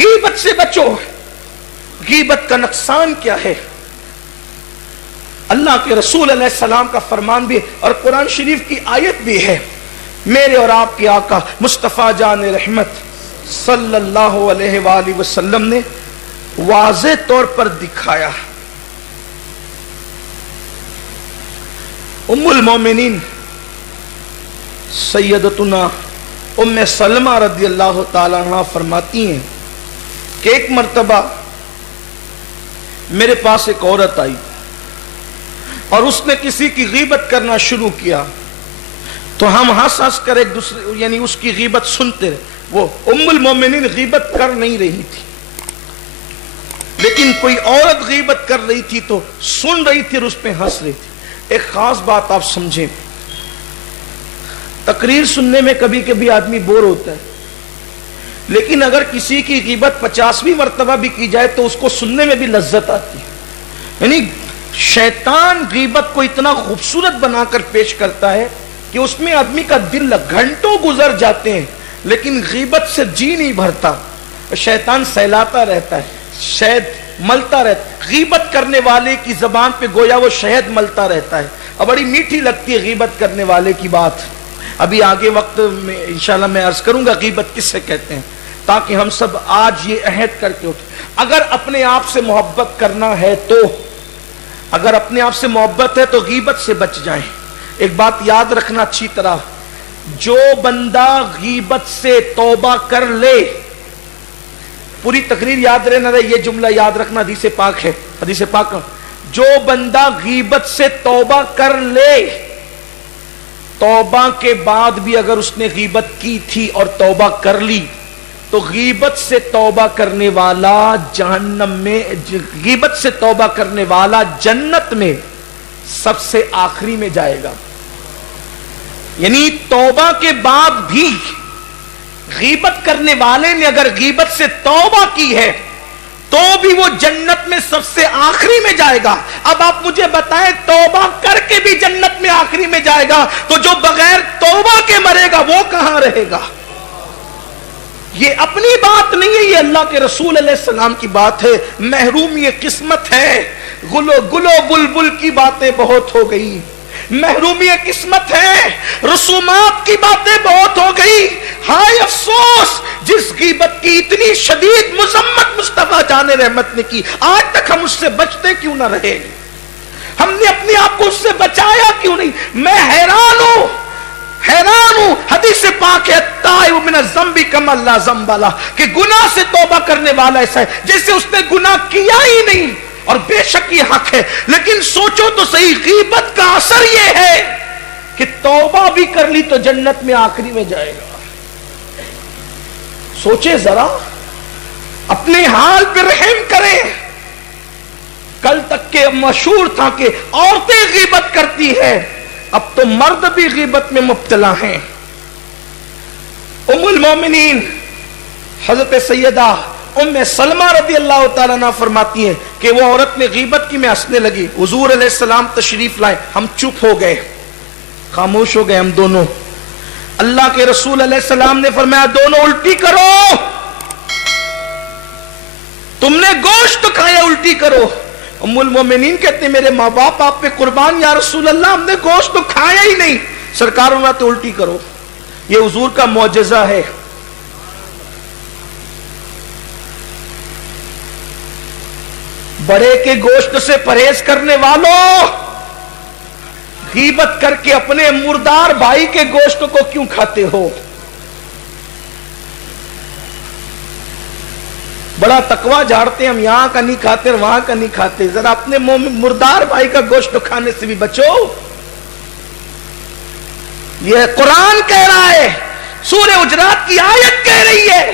غیبت سے بچو. غیبت کا نقصان کیا ہے؟ اللہ کے رسول علیہ السلام کا فرمان بھی اور قرآن شریف کی آیت بھی ہے. میرے اور آپ کے آقا مصطفیٰ جان رحمت صلی اللہ علیہ وآلہ وسلم نے واضح طور پر دکھایا. ام المومنین سیدتنا ام سلمہ رضی اللہ تعالی عنہ فرماتی ہیں کہ ایک مرتبہ میرے پاس ایک عورت آئی اور اس نے کسی کی غیبت کرنا شروع کیا تو ہم ہنس ہنس کر ایک دوسرے یعنی اس کی غیبت سنتے رہے. وہ ام المومنین غیبت کر نہیں رہی تھی لیکن کوئی عورت غیبت کر رہی تھی تو سن رہی تھی اور اس پہ ہنس رہی تھی. ایک خاص بات آپ سمجھیں, تقریر سننے میں کبھی کبھی آدمی بور ہوتا ہے لیکن اگر کسی کی غیبت 50ویں مرتبہ بھی کی جائے تو اس کو سننے میں بھی لذت آتی ہے. یعنی شیطان غیبت کو اتنا خوبصورت بنا کر پیش کرتا ہے کہ اس میں آدمی کا دل گھنٹوں گزر جاتے ہیں لیکن غیبت سے جی نہیں بھرتا. شیطان سہلاتا رہتا ہے, شہد ملتا رہتا ہے. غیبت کرنے والے کی زبان پہ گویا وہ شہد ملتا رہتا ہے اور بڑی میٹھی لگتی ہے غیبت کرنے والے کی بات. ابھی آگے وقت میں انشاءاللہ میں عرض کروں گا غیبت کس سے کہتے ہیں تاکہ ہم سب آج یہ عہد کر کے اٹھیں. اگر اپنے آپ سے محبت کرنا ہے تو اگر اپنے آپ سے محبت ہے تو غیبت سے بچ جائیں. ایک بات یاد رکھنا اچھی طرح, جو بندہ غیبت سے توبہ کر لے, پوری تقریر یاد رہے نہ رہے یہ جملہ یاد رکھنا, حدیث پاک ہے, حدیث پاک, جو بندہ غیبت سے توبہ کر لے, توبہ کے بعد بھی اگر اس نے غیبت کی تھی اور توبہ کر لی تو غیبت سے توبہ کرنے والا جہنم میں, غیبت سے توبہ کرنے والا جنت میں سب سے آخری میں جائے گا. یعنی توبہ کے بعد بھی غیبت کرنے والے نے اگر غیبت سے توبہ کی ہے تو بھی وہ جنت میں سب سے آخری میں جائے گا. اب آپ مجھے بتائیں توبہ کر کے بھی جنت میں آخری میں جائے گا تو جو بغیر توبہ کے مرے گا وہ کہاں رہے گا؟ یہ اپنی بات نہیں ہے, یہ اللہ کے رسول علیہ السلام کی بات ہے. محروم یہ قسمت ہے, گلو بلبل کی باتیں بہت ہو گئی. محرومی قسمت ہے, رسومات کی باتیں بہت ہو گئی. ہائے افسوس جس غیبت کی اتنی شدید مذمت مصطفیٰ جان رحمت نے کی, آج تک ہم اس سے بچتے کیوں نہ رہے؟ ہم نے اپنے آپ کو اس سے بچایا کیوں نہیں؟ میں حیران ہوں حدیث پاک ہے التائب من الذنب کما لا ذنب لہ, کہ گناہ سے توبہ کرنے والا ایسا ہے جیسے اس نے گناہ کیا ہی نہیں. اور بے شک یہ حق ہے لیکن سوچو تو صحیح, غیبت کا اثر یہ ہے کہ توبہ بھی کر لی تو جنت میں آخری میں جائے گا. سوچے ذرا, اپنے حال پہ رحم کریں. کل تک کے مشہور تھا کہ عورتیں غیبت کرتی ہیں, اب تو مرد بھی غیبت میں مبتلا ہیں. ام المومنین حضرت سیدہ ام سلمہ رضی اللہ تعالیٰ عنہ فرماتی ہیں کہ وہ عورت نے غیبت کی, میں ہنسنے لگی. حضور علیہ السلام تشریف لائے, ہم چپ ہو گئے, خاموش ہو گئے ہم دونوں. اللہ کے رسول علیہ السلام نے فرمایا دونوں الٹی کرو, تم نے گوشت کھایا الٹی کرو. ام المومنین کہتے ہیں میرے ماں باپ آپ پہ قربان یا رسول اللہ, ہم نے گوشت تو کھایا ہی نہیں. سرکار فرماتے الٹی کرو. یہ حضور کا معجزہ ہے. بڑے کے گوشت سے پرہیز کرنے والوں, غیبت کر کے اپنے مردار بھائی کے گوشت کو کیوں کھاتے ہو؟ بڑا تقوی جھاڑتے ہم, یہاں کا نہیں کھاتے وہاں کا نہیں کھاتے. ذرا اپنے مردار بھائی کا گوشت کھانے سے بھی بچو. یہ قرآن کہہ رہا ہے, سورہ حجرات کی آیت کہہ رہی ہے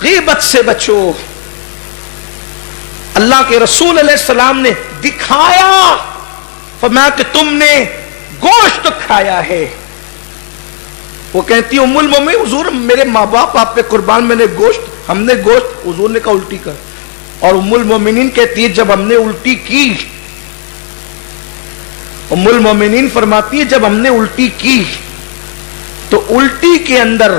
غیبت سے بچو. اللہ کے رسول علیہ السلام نے دکھایا, فرمایا کہ تم نے گوشت کھایا ہے. وہ کہتی ام المومنین حضور میرے ماں باپ آپ پہ قربان, میں نے گوشت, ہم نے گوشت, حضور نے کہا الٹی کر. اور ام المومنین کہتی ہے جب ہم نے الٹی کی, ام المومنین فرماتی ہے جب ہم نے الٹی کی تو الٹی کے اندر